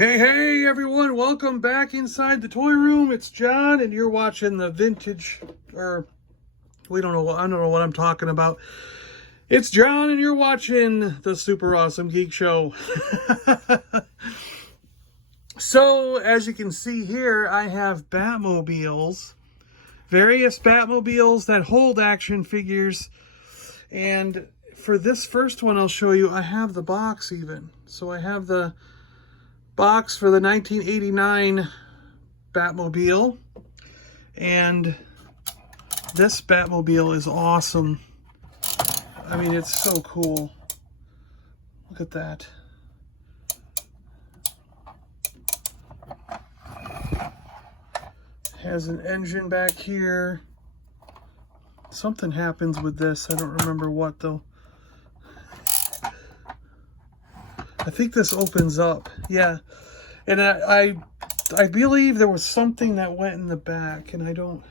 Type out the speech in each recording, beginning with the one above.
Hey everyone, welcome back inside the toy room. It's John and you're watching the vintage, or I don't know what I'm talking about. It's John and you're watching the Super Awesome Geek Show. So as you can see here, I have Batmobiles, various Batmobiles that hold action figures. And for this first one I'll show you, I have the box even. So I have the box for the 1989 Batmobile, and this Batmobile is awesome. I mean, it's so cool. Look at that. Has an engine back here. Something happens with this. I don't remember what though. I think this opens up. Yeah. And I believe there was something that went in the back, and I don't...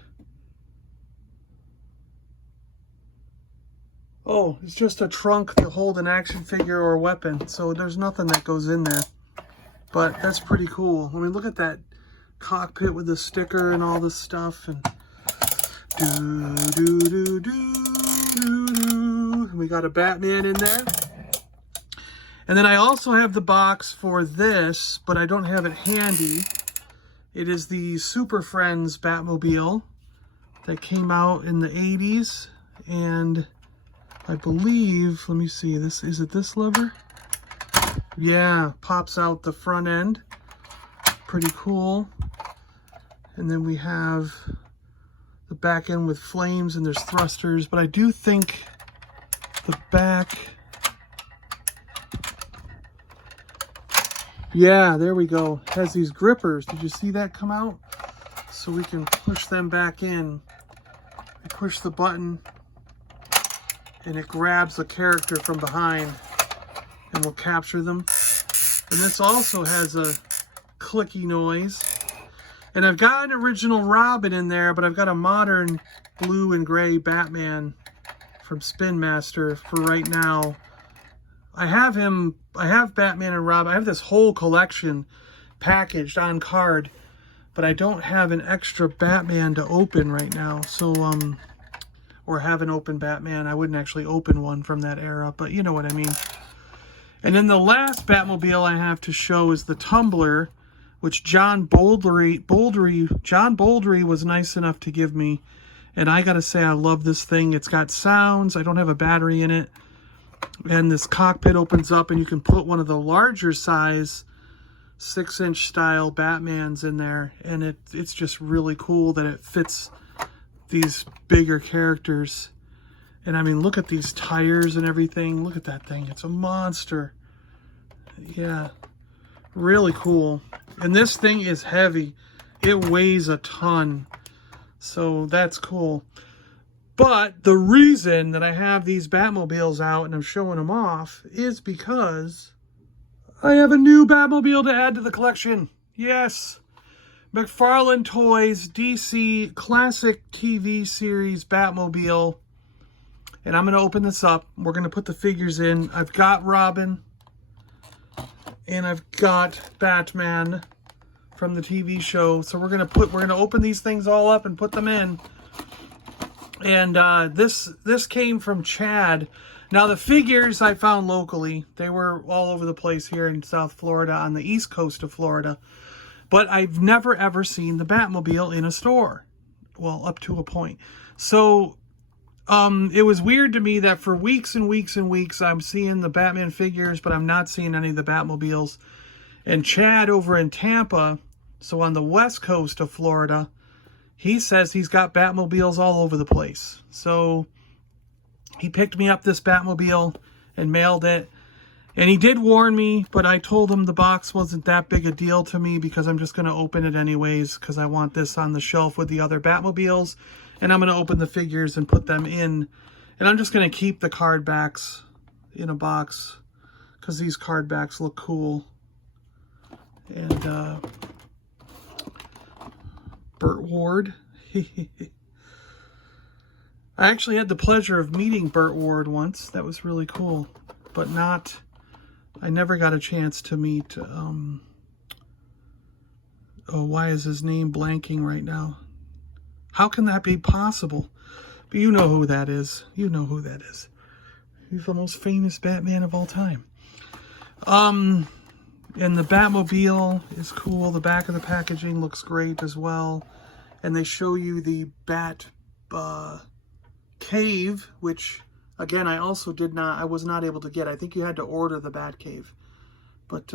Oh, it's just a trunk to hold an action figure or a weapon. So there's nothing that goes in there. But that's pretty cool. I mean, look at that cockpit with the sticker and all this stuff. And we got a Batman in there. And then I also have the box for this, but I don't have it handy. It is the Super Friends Batmobile that came out in the 80s. And I believe, let me see, is it this lever? Yeah, pops out the front end. Pretty cool. And then we have the back end with flames, and there's thrusters. But I do think the back... Yeah, there we go. It has these grippers. Did you see that come out? So we can push them back in. I push the button and it grabs the character from behind and will capture them. And this also has a clicky noise. And I've got an original Robin in there, but I've got a modern blue and gray Batman from Spin Master for right now. I have Batman and Robin. I have this whole collection packaged on card, but I don't have an extra Batman to open right now. So, or have an open Batman. I wouldn't actually open one from that era, but you know what I mean. And then the last Batmobile I have to show is the Tumbler, which John Boldry was nice enough to give me. And I gotta say, I love this thing. It's got sounds. I don't have a battery in it. And this cockpit opens up and you can put one of the larger size 6-inch style Batmans in there. And it's just really cool that it fits these bigger characters. And I mean, look at these tires and everything. Look at that thing. It's a monster. Yeah, really cool. And this thing is heavy. It weighs a ton. So that's cool. But the reason that I have these Batmobiles out and I'm showing them off is because I have a new Batmobile to add to the collection. Yes, McFarlane Toys DC Classic TV Series Batmobile. And I'm going to open this up. We're going to put the figures in. I've got Robin and I've got Batman from the TV show. So we're going to open these things all up and put them in. And this came from Chad. Now the figures I found locally. They were all over the place here in South Florida, on the east coast of Florida. But I've never ever seen the Batmobile in a store. Well, up to a point. So it was weird to me that for weeks and weeks and weeks I'm seeing the Batman figures, but I'm not seeing any of the Batmobiles. And Chad over in Tampa, so on the west coast of Florida, he says he's got Batmobiles all over the place. So he picked me up this Batmobile and mailed it. And he did warn me, but I told him the box wasn't that big a deal to me because I'm just going to open it anyways because I want this on the shelf with the other Batmobiles. And I'm going to open the figures and put them in. And I'm just going to keep the card backs in a box because these card backs look cool. And Burt Ward. I actually had the pleasure of meeting Burt Ward once. That was really cool. But I never got a chance to meet Oh, why is his name blanking right now? How can that be possible? But you know who that is. You know who that is. He's the most famous Batman of all time. And the Batmobile is cool. The back of the packaging looks great as well. And they show you the Bat cave, which again I was not able to get. I think you had to order the Bat cave, but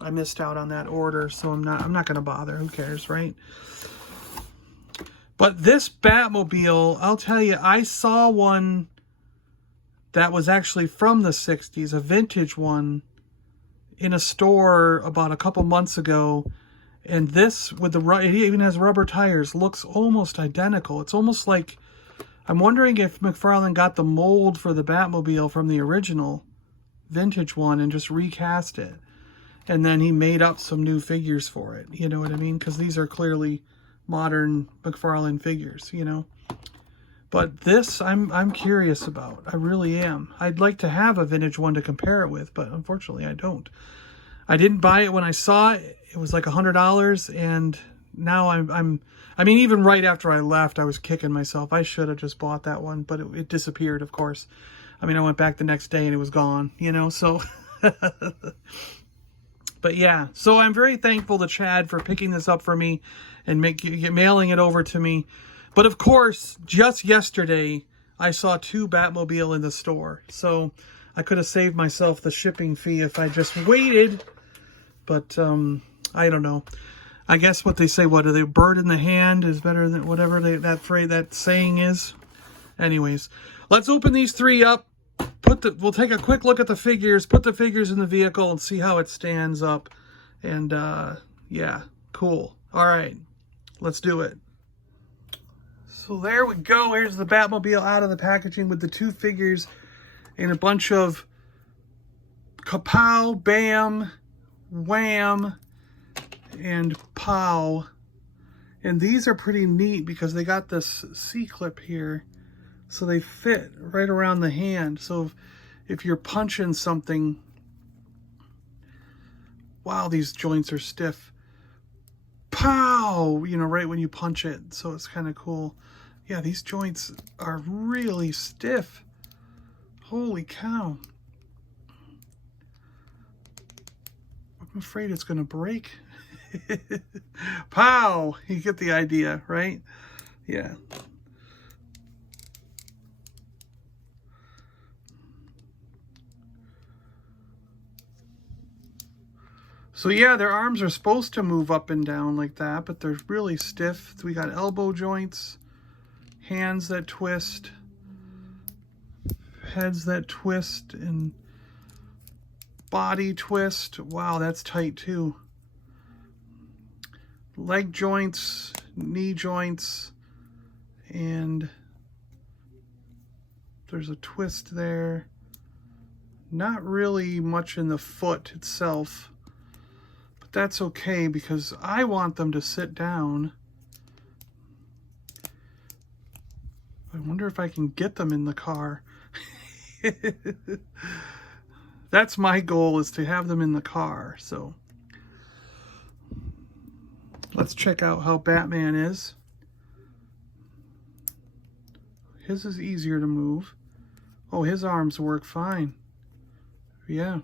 I missed out on that order, so I'm not gonna bother. Who cares, right? But this Batmobile, I'll tell you, I saw one that was actually from the 60s, a vintage one, in a store about a couple months ago. And this, with it even has rubber tires, looks almost identical. It's almost like, I'm wondering if McFarlane got the mold for the Batmobile from the original vintage one and just recast it. And then he made up some new figures for it. You know what I mean? Because these are clearly modern McFarlane figures, you know. But this, I'm curious about. I really am. I'd like to have a vintage one to compare it with, but unfortunately I don't. I didn't buy it when I saw it. It was like $100, and now I mean, even right after I left, I was kicking myself. I should have just bought that one, but it disappeared, of course. I mean, I went back the next day and it was gone, you know, so. But yeah, so I'm very thankful to Chad for picking this up for me and mailing it over to me. But of course, just yesterday, I saw 2 Batmobile in the store. So I could have saved myself the shipping fee if I just waited. But I don't know. I guess what they say, what are they? Bird in the hand is better than whatever that saying is. Anyways, let's open these 3 up. We'll take a quick look at the figures, put the figures in the vehicle, and see how it stands up. And yeah, cool. All right, let's do it. So there we go. Here's the Batmobile out of the packaging with the 2 figures and a bunch of kapow, bam, wham, and pow. And these are pretty neat because they got this C-clip here, so they fit right around the hand. So if you're punching something, wow, these joints are stiff. Pow! You know, right when you punch it. So it's kind of cool. Yeah, these joints are really stiff. Holy cow. I'm afraid it's going to break. Pow! You get the idea, right? Yeah. So yeah, their arms are supposed to move up and down like that, but they're really stiff. So we got elbow joints, hands that twist, heads that twist, and body twist. Wow, that's tight too. Leg joints, knee joints, and there's a twist there. Not really much in the foot itself. That's okay because I want them to sit down. I wonder if I can get them in the car. That's my goal, is to have them in the car. So let's check out how Batman is. His is easier to move. Oh, his arms work fine. Yeah.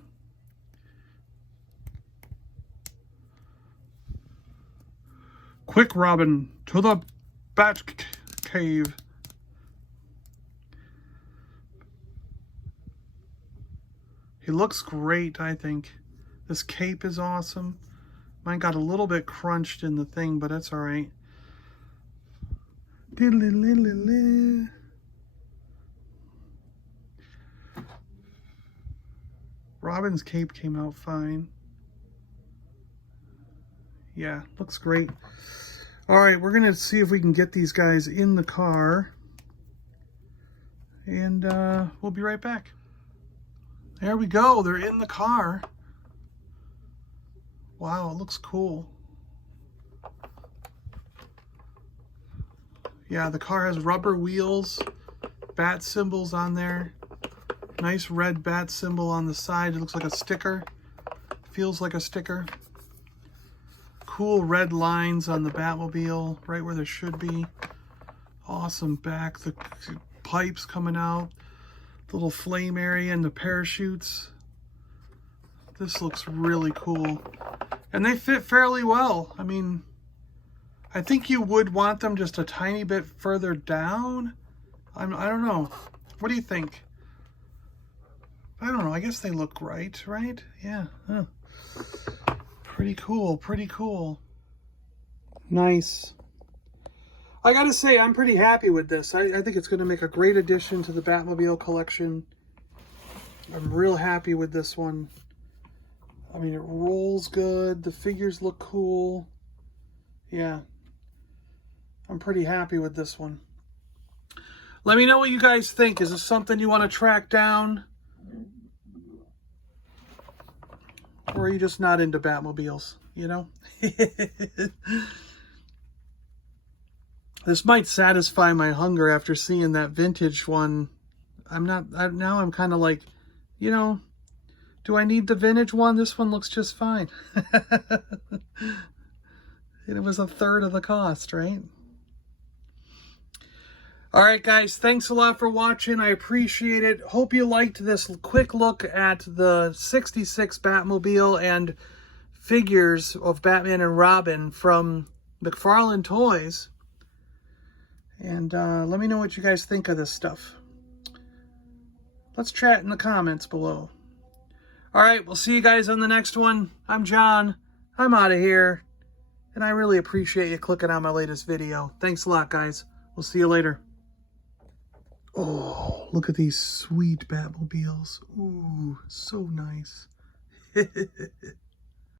Quick, Robin, to the Bat cave. He looks great, I think. This cape is awesome. Mine got a little bit crunched in the thing, but that's all right. Robin's cape came out fine. Yeah, looks great. All right, we're gonna see if we can get these guys in the car, and we'll be right back. There we go, they're in the car. Wow, it looks cool. Yeah, the car has rubber wheels, bat symbols on there. Nice red bat symbol on the side. It looks like a sticker. Feels like a sticker. Cool red lines on the Batmobile, right where there should be. Awesome back, the pipes coming out, the little flame area and the parachutes. This looks really cool. And they fit fairly well. I mean, I think you would want them just a tiny bit further down. I don't know. What do you think? I don't know. I guess they look right? Yeah. Huh. Pretty cool. Pretty cool. Nice. I gotta say, I'm pretty happy with this. I think it's going to make a great addition to the Batmobile collection. I'm real happy with this one. I mean, it rolls good. The figures look cool. Yeah. I'm pretty happy with this one. Let me know what you guys think. Is this something you want to track down? Or are you just not into Batmobiles, you know? This might satisfy my hunger after seeing that vintage one. Now I'm kind of like, you know, do I need the vintage one? This one looks just fine. It was a third of the cost, right? All right, guys, thanks a lot for watching. I appreciate it. Hope you liked this quick look at the 66 Batmobile and figures of Batman and Robin from McFarlane Toys. And let me know what you guys think of this stuff. Let's chat in the comments below. All right, we'll see you guys on the next one. I'm John. I'm out of here. And I really appreciate you clicking on my latest video. Thanks a lot, guys. We'll see you later. Oh, look at these sweet Batmobiles. Ooh, so nice.